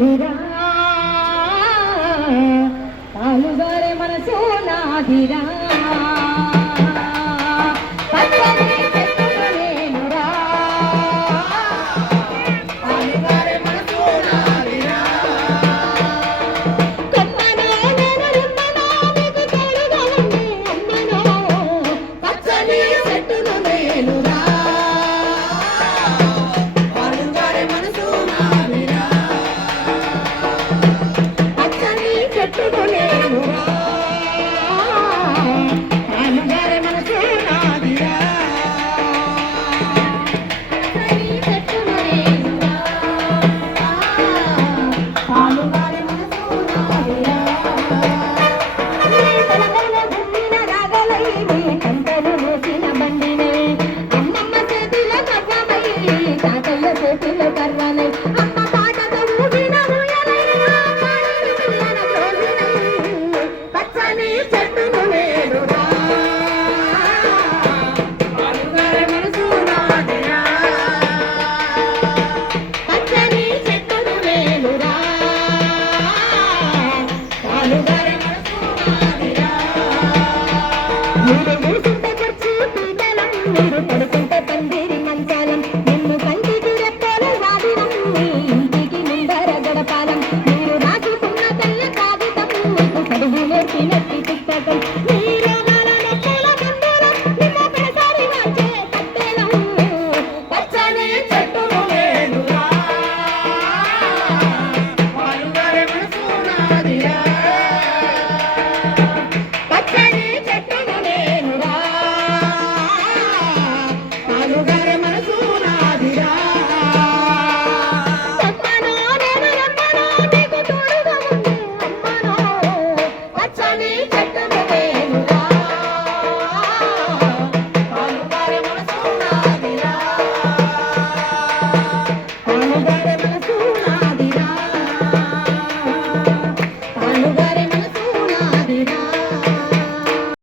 नुरा तालुगारे मनसो नाधिरा చేతిలో పర్వాలై అమ్మ పాటతో ఊగిన పచ్చని చెట్టును నేను పచ్చని చెట్టును నేనురా మీరు మూసుకుంటే ఖర్చు పీటలం మీరు சின்ன பிடித்தகம்